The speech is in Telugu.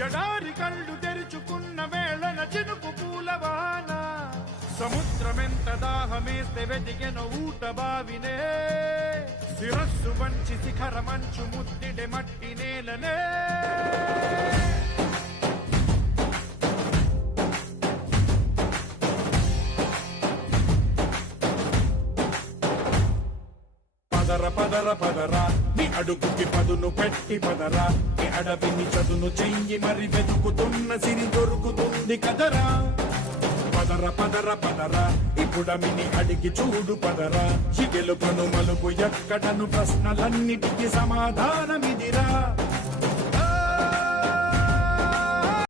ఎడారి కళ్ళు తెరుచుకున్న వేళన చినుకు పూలవాన సముద్రమెంత దాహమేస్తే వెతికెన ఊట బావినే శిరస్సు వంచి శిఖర మంచు ముద్దిడే మట్టి నేలనే పదర పదర పదరా నీ అడుగుకి పదును పెట్టి పదరా నీ అడవిని చదును చెయ్యి మరి వెతుకుతున్న సిరి దొరుకుతుంది కదరా పదర పదర పదరా ఇప్పుడమిని అడిగి చూడు పదరా ఈ గెలుపను మలుపు ఎక్కడను ప్రశ్నలన్నిటికీ సమాధానమిదిరా